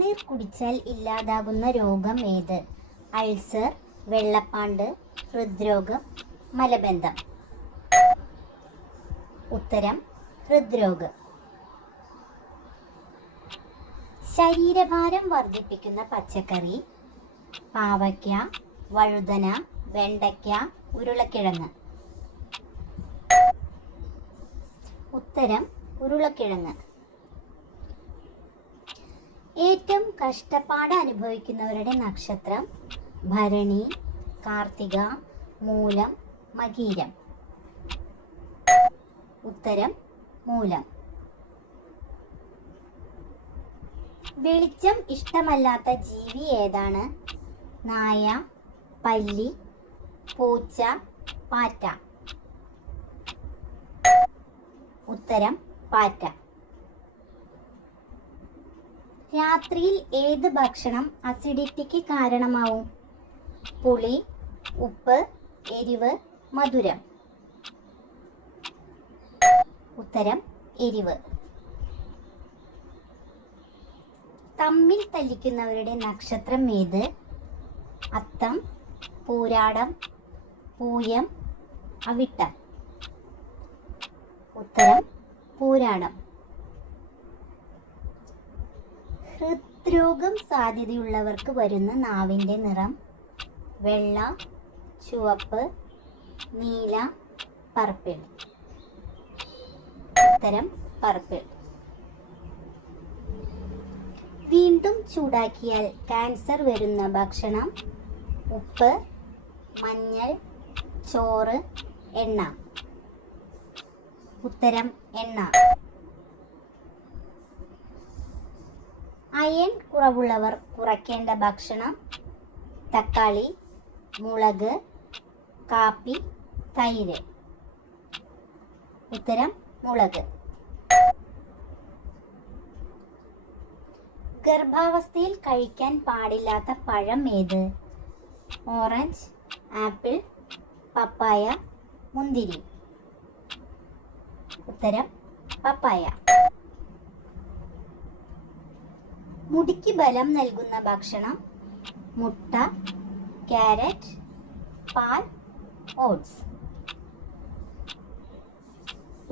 ഇളനീർ കുടിച്ചാൽ ഇല്ലാതാകുന്ന രോഗം ഏത്? അൾസർ, വെള്ളപ്പാണ്ട്, ഹൃദ്രോഗം, മലബന്ധം. ഉത്തരം ഹൃദ്രോഗം. ശരീരഭാരം വർദ്ധിപ്പിക്കുന്ന പച്ചക്കറി? പാവയ്ക്ക, വഴുതന, വെണ്ടയ്ക്ക, ഉരുളക്കിഴങ്ങ്. ഉത്തരം ഉരുളക്കിഴങ്ങ്. ഏറ്റവും കഷ്ടപ്പാട് അനുഭവിക്കുന്നവരുടെ നക്ഷത്രം? ഭരണി, കാർത്തിക, മൂലം, മകീരം. ഉത്തരം മൂലം. വെളിച്ചം ഇഷ്ടമല്ലാത്ത ജീവി ഏതാണ്? നായ, പല്ലി, പൂച്ച, പാറ്റ. ഉത്തരം പാറ്റ. രാത്രിയിൽ ഏത് ഭക്ഷണം അസിഡിറ്റിക്ക് കാരണമാവും? പുളി, ഉപ്പ്, എരിവ്, മധുരം. ഉത്തരം എരിവ്. തമ്മിൽ തല്ലിക്കുന്നവരുടെ നക്ഷത്രം ഏത്? അത്തം, പൂരാടം, പൂയം, അവിട്ടം. ഉത്തരം പൂരാടം. ഹൃദ്രോഗം സാധ്യതയുള്ളവർക്ക് വരുന്ന നാവിൻ്റെ നിറം? വെള്ള, ചുവപ്പ്, നീല, പർപ്പിൾ. ഉത്തരം പർപ്പിൾ. വീണ്ടും ചൂടാക്കിയാൽ ക്യാൻസർ വരുന്ന ഭക്ഷണം? ഉപ്പ്, മഞ്ഞൾ, ചോറ്, എണ്ണ. ഉത്തരം എണ്ണ. അയൺ കുറവുള്ളവർ കുറയ്ക്കേണ്ട ഭക്ഷണം? തക്കാളി, മുളക്, കാപ്പി, തൈര്. ഉത്തരം മുളക്. ഗർഭാവസ്ഥയിൽ കഴിക്കാൻ പാടില്ലാത്ത പഴം ഏത്? ഓറഞ്ച്, ആപ്പിൾ, പപ്പായ, മുന്തിരി. ഉത്തരം പപ്പായ. മുടിക്ക് ബലം നൽകുന്ന ഭക്ഷണം? മുട്ട, ക്യാരറ്റ്, പാൽ, ഓട്സ്.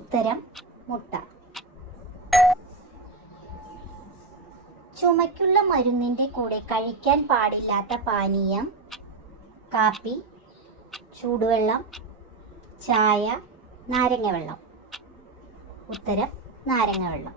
ഉത്തരം മുട്ട. ചുമയ്ക്കുള്ള മരുന്നിൻ്റെ കൂടെ കഴിക്കാൻ പാടില്ലാത്ത പാനീയം? കാപ്പി, ചൂടുവെള്ളം, ചായ, നാരങ്ങ വെള്ളം. ഉത്തരം നാരങ്ങ വെള്ളം.